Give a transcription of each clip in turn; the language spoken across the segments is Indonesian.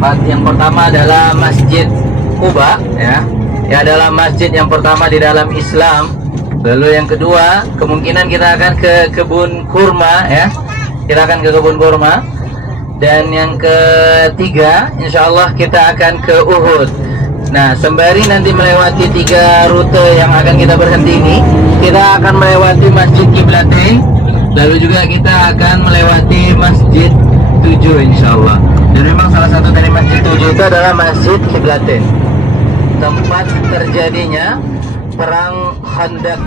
Yang pertama adalah Masjid Quba, ya. Ini adalah masjid yang pertama di dalam Islam. Lalu yang kedua, kemungkinan kita akan ke kebun kurma, ya. Kita akan ke kebun kurma. Dan yang ketiga, insya Allah kita akan ke Uhud. Nah, sembari nanti melewati 3 rute yang akan kita berhenti ini, kita akan melewati Masjid Qiblatain, lalu juga kita akan melewati Masjid 7 insya Allah. Dan memang salah satu dari Masjid 7 itu adalah Masjid Qiblatain, tempat terjadinya perang Khandaq.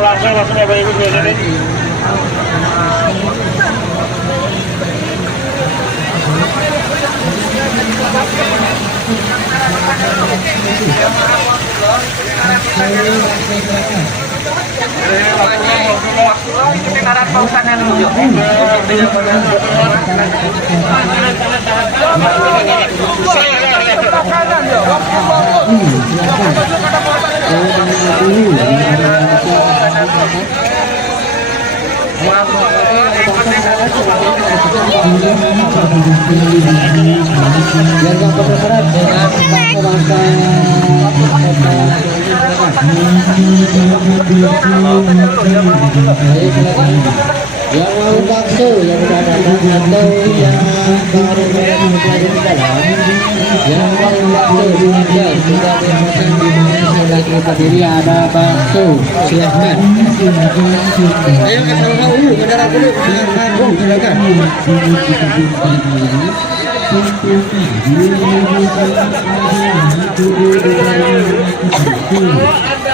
Warga langsung Bapak Ibu di sini. Yang mau bakso yang sudah datang atau yang baru belajar di dalam, yang mau bakso diambil sudah dipesan di mana lagi berdiri ada bakso, silahkan. Ayo ke tahu kendaraan dulu, silahkan.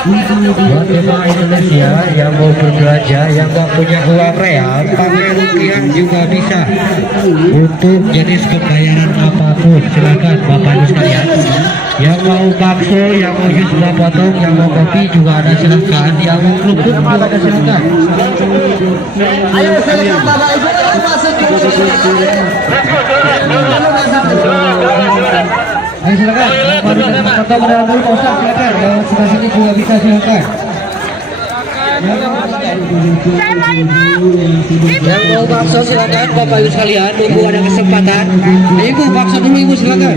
Buat jemaah Indonesia yang mau berbelanja, yang nggak punya uang real, pakai rupiah juga bisa. Untuk jenis pembayaran apapun, silakan Bapak Ibu sekalian. Yang mau bakso, yang mau jus buah potong, yang mau kopi juga ada, silakan. Yang mau kerupuk juga ada, silakan. Ayo silakan Bapak Ibu masuk. Ayo silakan, baru potong ke dalam dulu, Pak Ustaz, silakan. Yang sebelah sini juga bisa, silakan. Yang mau bakso silakan Bapak Ibu sekalian, tunggu ada kesempatan. Ayo Ibu bakso dulu Ibu silakan.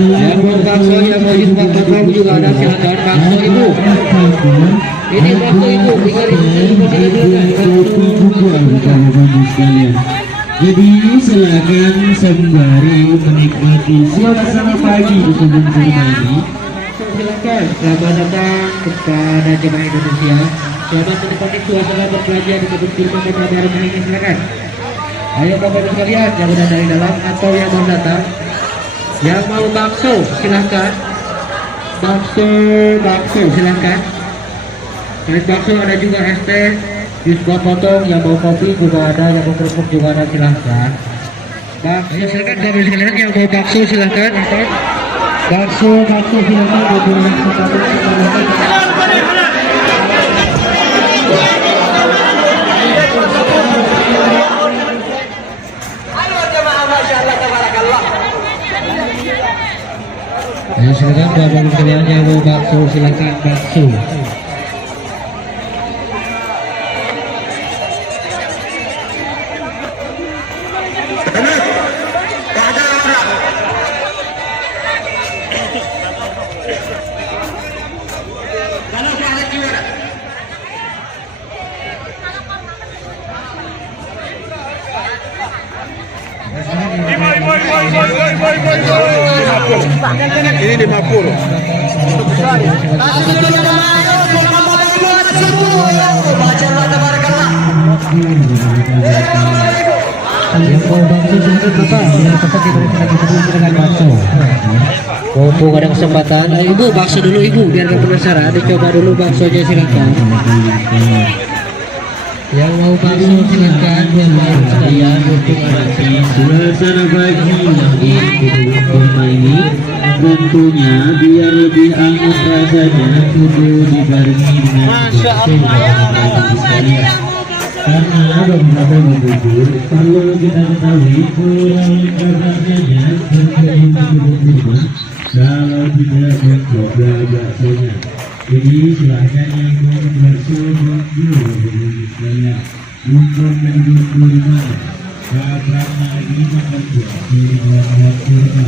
Yang mau bakso, yang mau jus potong juga ada, silakan bakso Ibu. Ini bakso Ibu, tinggal sekalian. Jadi silakan sembari menikmati suasana pagi di kebun kurma ini. Silakan, selamat datang kepada jemaah Indonesia. Selamat menikmati suasana berbelanja di kebun kurma Kota Baru ini, silakan. Ayo Bapak Ibu sekalian yang sudah dari dalam atau yang mau datang, yang mau bakso silakan. Bakso silakan. Selain bakso ada juga es teh, jus buah potong, yang mau kopi juga ada, yang mau kerupuk juga ada, silahkan. Bakso silakan Bapak Ibu sekalian, yang mau bakso silahkan. Bakso silahkan Bapak Ibu sekalian. Ya silakan Bapak Ibu sekalian, yang mau bakso silahkan bakso. Ini 50. Yang mau bakso silakan Bapak, biar cepat diberikan lagi sebelum silakan bakso. Mumpung ada kesempatan, Ibu bakso dulu Ibu, biar gak penasaran. Dicoba dulu baksonya silakan. Yang mau bakso silakan, yang lain sekalian mumpung ada Suasana pagi lagi di kurma ini tentunya biar lebih hangat rasanya kudu dibarengi dengan bakso sekalian. Karena beberapa bubur perlu kita ketahui kurang lengkap rasanya terkait bubur kurma kalau tidak mencoba baksonya. Jadi silahkan yang mau bakso bubur sekalian untuk menjadi kurma. Kapan lagi makan bakso dengan kurma?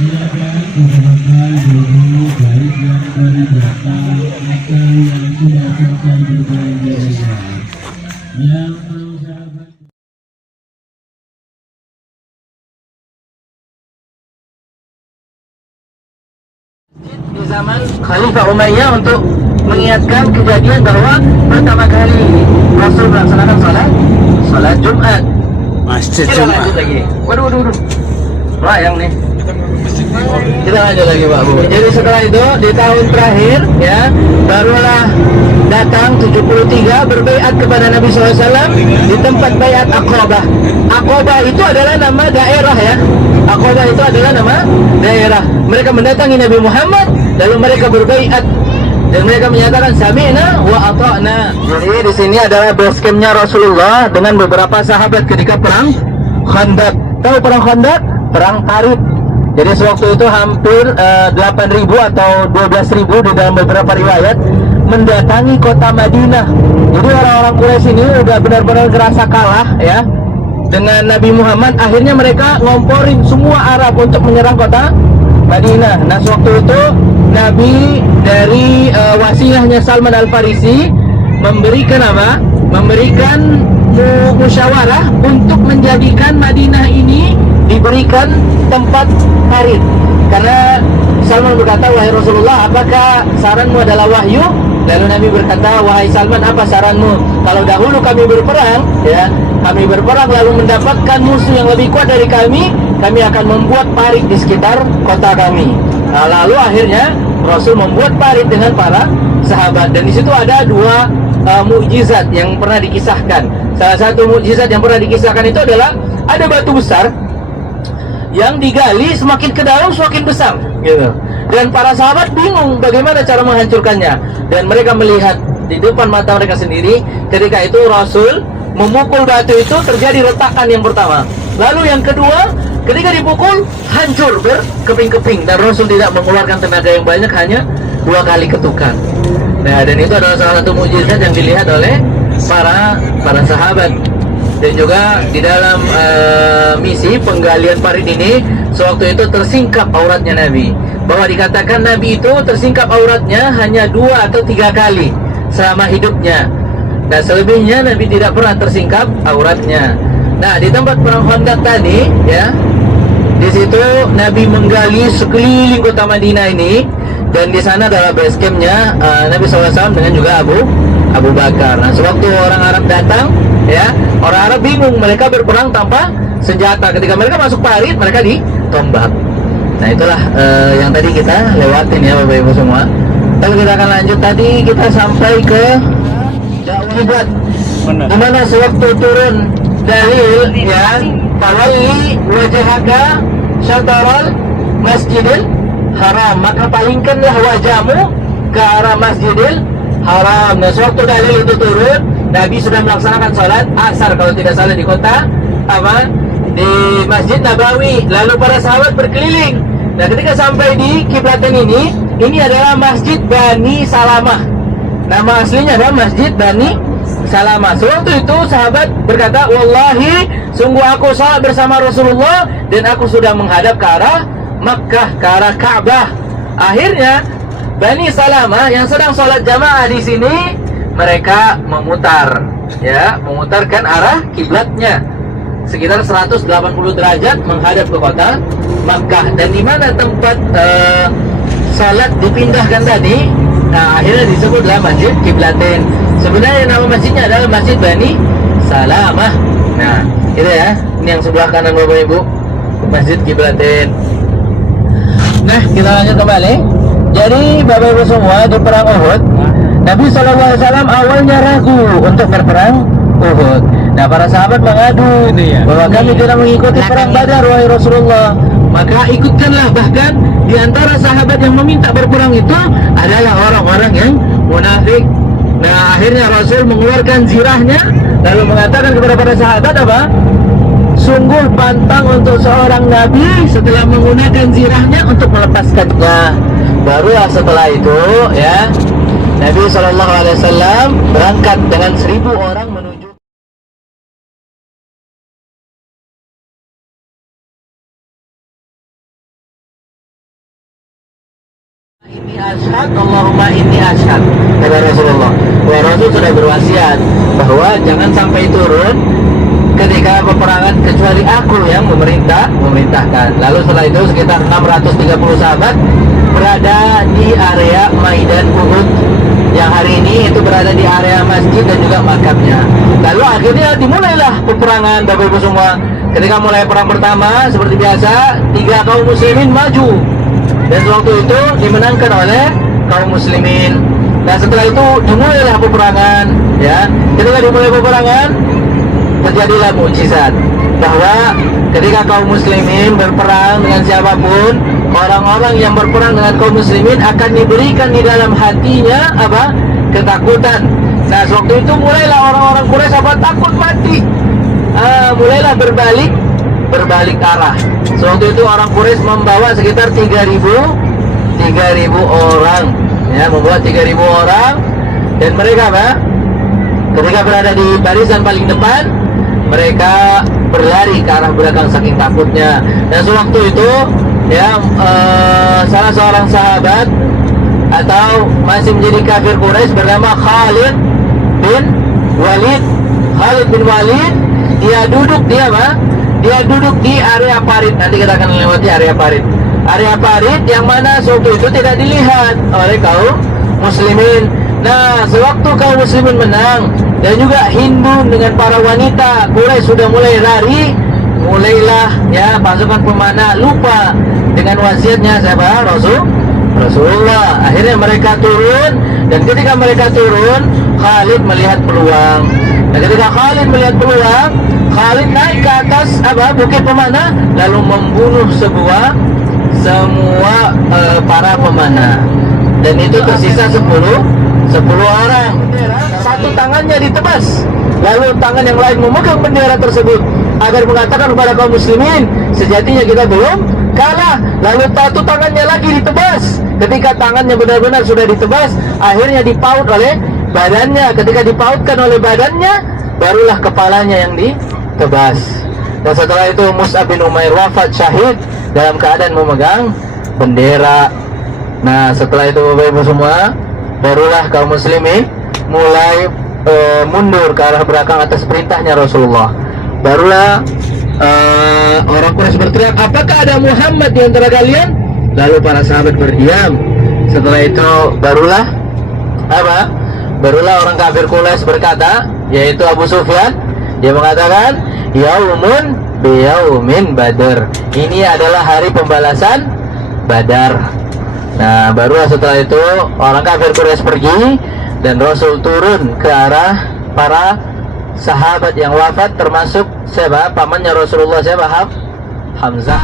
Silakan beberapa dulu baik yang baru datang atau yang sudah selesai berbelanja. Yang mau sahabat di zaman Khalifah Umayyah untuk mengingatkan kejadian bahwa pertama kali Rasul melaksanakan salat Jumat. Masjid Kita lanjut lagi. Waduh. Layang nih. Kita lanjut lagi Pak Bu. Jadi setelah itu di tahun terakhir ya barulah datang 73 berbaiat kepada Nabi SAW di tempat baiat Aqabah. Aqabah itu adalah nama daerah ya. Aqabah itu adalah nama daerah. Mereka mendatangi Nabi Muhammad lalu mereka berbaiat dan mereka menyatakan sami'na wa ata'na. Jadi di sini adalah base campnya Rasulullah dengan beberapa sahabat ketika perang Khandaq. Tahu perang Khandaq? Perang Tarit. Jadi sewaktu itu hampir 8.000 atau 12.000 di dalam beberapa riwayat mendatangi kota Madinah. Jadi orang-orang Quraisy ini udah benar-benar ngerasa kalah ya dengan Nabi Muhammad. Akhirnya mereka ngomporin semua Arab untuk menyerang kota Madinah. Nah sewaktu itu Nabi dari wasilahnya Salman Al-Farisi memberikan apa? Memberikan musyawarah untuk menjadikan Madinah ini diberikan tempat tarit. Karena Salman berkata, wahai Rasulullah, apakah saranmu adalah wahyu? Lalu Nabi berkata, wahai Salman, apa saranmu? Kalau dahulu kami berperang, ya, kami berperang lalu mendapatkan musuh yang lebih kuat dari kami akan membuat parit di sekitar kota kami. Nah, lalu akhirnya Rasul membuat parit dengan para sahabat. Dan di situ ada dua mukjizat yang pernah dikisahkan. Salah satu mukjizat yang pernah dikisahkan itu adalah ada batu besar yang digali semakin ke dalam semakin besar gitu. Dan para sahabat bingung bagaimana cara menghancurkannya. Dan mereka melihat di depan mata mereka sendiri ketika itu Rasul memukul batu itu terjadi retakan yang pertama. Lalu yang kedua, ketika dipukul hancur berkeping-keping dan Rasul tidak mengeluarkan tenaga yang banyak, hanya 2 kali ketukan. Nah, dan itu adalah salah satu mukjizat yang dilihat oleh para sahabat. Dan juga di dalam misi penggalian parit ini sewaktu itu tersingkap auratnya Nabi. Bahwa dikatakan Nabi itu tersingkap auratnya hanya 2 atau 3 kali selama hidupnya. Nah selebihnya Nabi tidak pernah tersingkap auratnya. Nah di tempat perang Khandaq tadi ya, di situ Nabi menggali sekeliling kota Madinah ini. Dan di sana adalah base campnya Nabi SAW dengan juga Abu Bakar. Nah sewaktu orang Arab datang ya, orang Arab bingung, mereka berperang tanpa senjata. Ketika mereka masuk parit, mereka ditombak. Nah itulah yang tadi kita lewatin ya Bapak Ibu semua. Lalu kita akan lanjut, tadi kita sampai ke Jawabat, dimana sewaktu turun dalil ya, fawalli wajhaka syataral masjidil haram, maka palingkanlah wajahmu ke arah Masjidil Haram. Nah sewaktu dalil itu turun, Nabi sudah melaksanakan sholat asar kalau tidak salah di kota di Masjid Nabawi. Lalu para sahabat berkeliling. Nah ketika sampai di kiblatan ini adalah Masjid Bani Salamah. Nama aslinya adalah Masjid Bani Salamah. Sewaktu itu sahabat berkata, wallahi sungguh aku sholat bersama Rasulullah dan aku sudah menghadap ke arah Makkah, ke arah Ka'bah. Akhirnya Bani Salamah yang sedang sholat jamaah di sini, mereka memutarkan arah kiblatnya sekitar 180 derajat menghadap ke kota Makkah. Dan di mana tempat salat dipindahkan tadi, nah akhirnya disebutlah Masjid Kiblatain. Sebenarnya nama masjidnya adalah Masjid Bani Salamah. Nah, itu ya. Ini yang sebelah kanan Bapak Ibu, Masjid Kiblatain. Nah, kita lanjut kembali. Jadi Bapak Ibu semua, di perang Uhud, Nabi SAW awalnya ragu untuk berperang Uhud. Nah, para sahabat mengadu bahwa kami tidak mengikuti perang Badar, wahai Rasulullah. Maka ikutkanlah. Bahkan di antara sahabat yang meminta berperang itu adalah orang-orang yang munafik. Nah, akhirnya Rasul mengeluarkan zirahnya lalu mengatakan kepada para sahabat apa? Sungguh pantang untuk seorang nabi setelah menggunakan zirahnya untuk melepaskannya. Barulah setelah itu ya Nabi SAW berangkat dengan 1000 orang menuju. Ini asyhad, Allahumma inni asyhad, kata Rasulullah. Bahwa Rasul sudah berwasiat bahwa jangan sampai turun ketika peperangan kecuali aku yang memerintahkan. Lalu setelah itu sekitar 630 sahabat berada di area Maidan Uhud yang hari ini itu berada di area masjid dan juga makamnya. Lalu akhirnya dimulailah peperangan Bapak Ibu semua. Ketika mulai perang pertama seperti biasa 3 kaum muslimin maju dan waktu itu dimenangkan oleh kaum muslimin. Nah setelah itu dimulailah peperangan ya. Ketika dimulai peperangan terjadilah mukjizat bahwa ketika kaum muslimin berperang dengan siapapun, orang-orang yang berperang dengan kaum muslimin akan diberikan di dalam hatinya apa? Ketakutan. Nah waktu itu mulailah orang-orang Quraisy apa? Takut mati. Mulailah berbalik arah. Waktu itu orang Quraisy membawa sekitar 3.000 orang ya, membawa 3.000 orang dan mereka apa? Ketika berada di barisan paling depan, mereka berlari ke arah belakang saking takutnya. Dan sewaktu itu ya salah seorang sahabat atau masih menjadi kafir Quraisy bernama Khalid bin Walid. Dia duduk di area parit. Nanti kita akan melewati area parit. Area parit yang mana sewaktu itu tidak dilihat oleh kaum muslimin. Nah, sewaktu kaum muslimin menang dan juga Hindu dengan para wanita Quraisy sudah mulai lari, mulailah ya pasukan pemanah lupa dengan wasiatnya siapa? Rasulullah. Akhirnya mereka turun dan ketika mereka turun, Khalid melihat peluang. Nah, ketika Khalid melihat peluang, Khalid naik ke atas bukit pemanah lalu membunuh semua para pemanah. Dan itu tersisa 10 orang. Satu tangannya ditebas, lalu tangan yang lain memegang bendera tersebut agar mengatakan kepada kaum muslimin, sejatinya kita belum kalah. Lalu satu tangannya lagi ditebas. Ketika tangannya benar-benar sudah ditebas, akhirnya dipaut oleh badannya. Ketika dipautkan oleh badannya, barulah kepalanya yang ditebas. Dan setelah itu Mus'ab bin Umair wafat syahid dalam keadaan memegang bendera. Nah setelah itu Bapak Ibu semua, barulah kaum muslimin mulai mundur ke arah belakang atas perintahnya Rasulullah. Barulah orang Quraisy berteriak, apakah ada Muhammad di antara kalian? Lalu para sahabat berdiam. Setelah itu barulah orang kafir Quraisy berkata, yaitu Abu Sufyan, dia mengatakan, yaumun biyaumin Badr. Ini adalah hari pembalasan Badar. Nah baru setelah itu orang kafir Quraisy pergi dan Rasul turun ke arah para sahabat yang wafat, termasuk siapa? Pamannya Rasulullah, siapa? Hamzah.